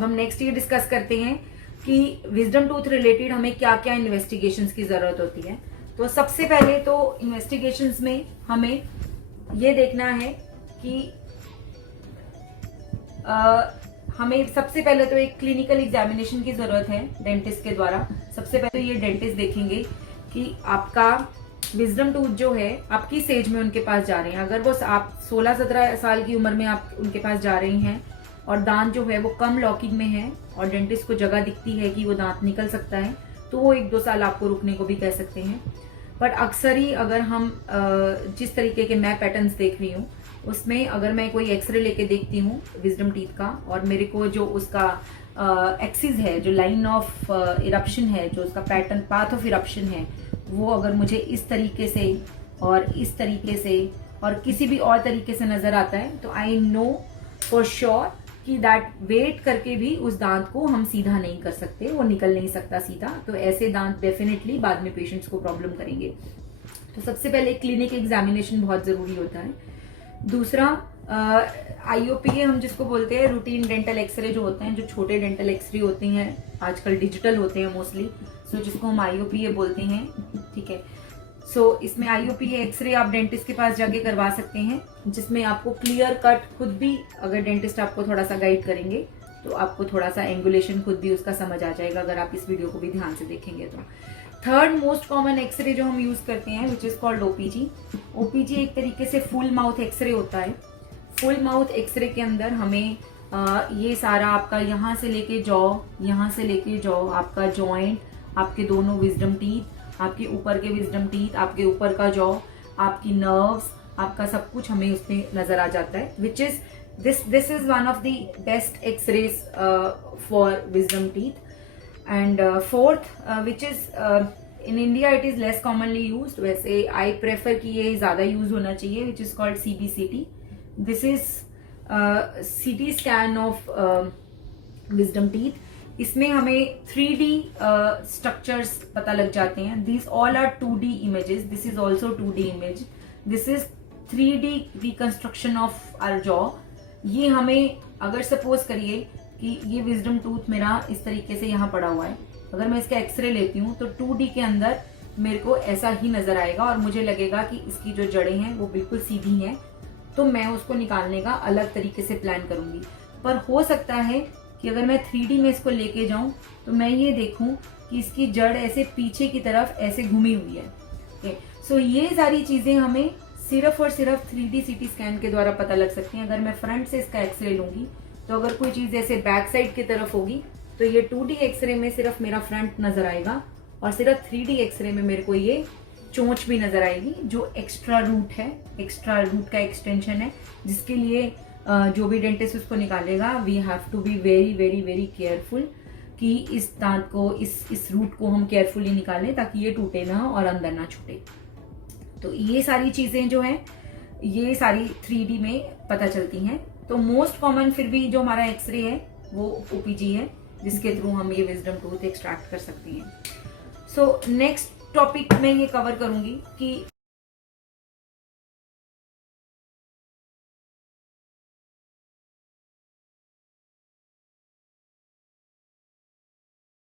अब हम नेक्स्ट ये डिस्कस करते हैं कि विजडम टूथ रिलेटेड हमें क्या क्या इन्वेस्टिगेशंस की जरूरत होती है। तो सबसे पहले तो इन्वेस्टिगेशंस में हमें ये देखना है कि हमें सबसे पहले तो एक क्लिनिकल एग्जामिनेशन की जरूरत है डेंटिस्ट के द्वारा। सबसे पहले तो ये डेंटिस्ट देखेंगे कि आपका विजडम टूथ जो है आप किस एज में उनके पास जा रहे हैं। अगर वो आप 16-17 साल की उम्र में आप उनके पास जा रही हैं और दांत जो है वो कम लॉकिंग में है और डेंटिस्ट को जगह दिखती है कि वो दांत निकल सकता है, तो वो 1-2 साल आपको रुकने को भी कह सकते हैं। बट अक्सर ही अगर हम जिस तरीके के मैं पैटर्न्स देख रही हूँ उसमें अगर मैं कोई एक्सरे लेके देखती हूँ विजडम टीथ का और मेरे को जो उसका एक्सिस है, जो लाइन ऑफ इरप्शन है, जो उसका पैटर्न पाथ ऑफ इरप्शन है, वो अगर मुझे इस तरीके से और इस तरीके से और किसी भी और तरीके से नजर आता है तो आई नो फॉर श्योर कि दैट वेट करके भी उस दांत को हम सीधा नहीं कर सकते, वो निकल नहीं सकता सीधा। तो ऐसे दांत डेफिनेटली बाद में पेशेंट्स को प्रॉब्लम करेंगे। तो सबसे पहले क्लिनिक एग्जामिनेशन बहुत जरूरी होता है। दूसरा IOPA हम जिसको बोलते हैं, रूटीन डेंटल एक्सरे जो होते हैं, जो छोटे डेंटल एक्सरे होते हैं आजकल डिजिटल होते हैं मोस्टली, सो जिसको हम IOPA बोलते हैं, ठीक है। सो इसमें IOPA एक्सरे आप डेंटिस्ट के पास जाके करवा सकते हैं, जिसमें आपको क्लियर कट खुद भी, अगर डेंटिस्ट आपको थोड़ा सा गाइड करेंगे तो आपको थोड़ा सा एंगुलेशन खुद भी उसका समझ आ जाएगा अगर आप इस वीडियो को भी ध्यान से देखेंगे तो। थर्ड मोस्ट कॉमन एक्सरे जो हम यूज करते हैं which is called OPG। OPG एक तरीके से फुल माउथ एक्सरे होता है। फुल माउथ एक्सरे के अंदर हमें ये सारा आपका यहाँ से लेके जॉ, यहाँ से लेके जॉ, आपका जॉइंट, आपके दोनों विजडम टीथ, आपके ऊपर के विजडम टीथ, आपके ऊपर का जॉ, आपकी नर्व्स, आपका सब कुछ हमें उसमें नजर आ जाता है। Which is this is one of the best exercise for wisdom teeth. And fourth, which is in India it is less commonly used, वैसे I prefer कि ये ज़्यादा use होना चाहिए, which is called CBCT. This is CT scan of wisdom teeth. इसमें हमें 3D structures पता लग जाते हैं। These all are 2D images. This is also 2D image. This is 3D reconstruction of our jaw. ये हमें अगर सपोज करिए कि ये विजडम टूथ मेरा इस तरीके से यहाँ पड़ा हुआ है, अगर मैं इसका एक्सरे लेती हूँ तो 2D के अंदर मेरे को ऐसा ही नजर आएगा और मुझे लगेगा कि इसकी जो जड़ें हैं वो बिल्कुल सीधी हैं, तो मैं उसको निकालने का अलग तरीके से प्लान करूंगी। पर हो सकता है कि अगर मैं 3D में इसको लेके जाऊं तो मैं ये देखूं कि इसकी जड़ ऐसे पीछे की तरफ ऐसे घूमी हुई है। सो ये सारी चीजें हमें सिर्फ और सिर्फ 3D CT स्कैन के द्वारा पता लग सकती हैं। अगर मैं फ्रंट से इसका एक्सरे लूंगी तो अगर कोई चीज ऐसे बैक साइड की तरफ होगी तो ये 2D एक्सरे में सिर्फ मेरा फ्रंट नजर आएगा और सिर्फ 3D एक्सरे में मेरे को ये चोंच भी नजर आएगी, जो एक्स्ट्रा रूट है, एक्स्ट्रा रूट का एक्सटेंशन है, जिसके लिए जो भी डेंटिस्ट उसको निकालेगा we have to be very very very careful कि इस दांत को, इस रूट को हम केयरफुली निकालें ताकि ये टूटे ना और अंदर ना छूटे। तो ये सारी चीजें जो हैं ये सारी 3D में पता चलती हैं। तो मोस्ट कॉमन फिर भी जो हमारा एक्सरे है वो OPG है, जिसके थ्रू हम ये विजडम टूथ एक्सट्रैक्ट कर सकते हैं। सो नेक्स्ट टॉपिक में ये कवर करूंगी कि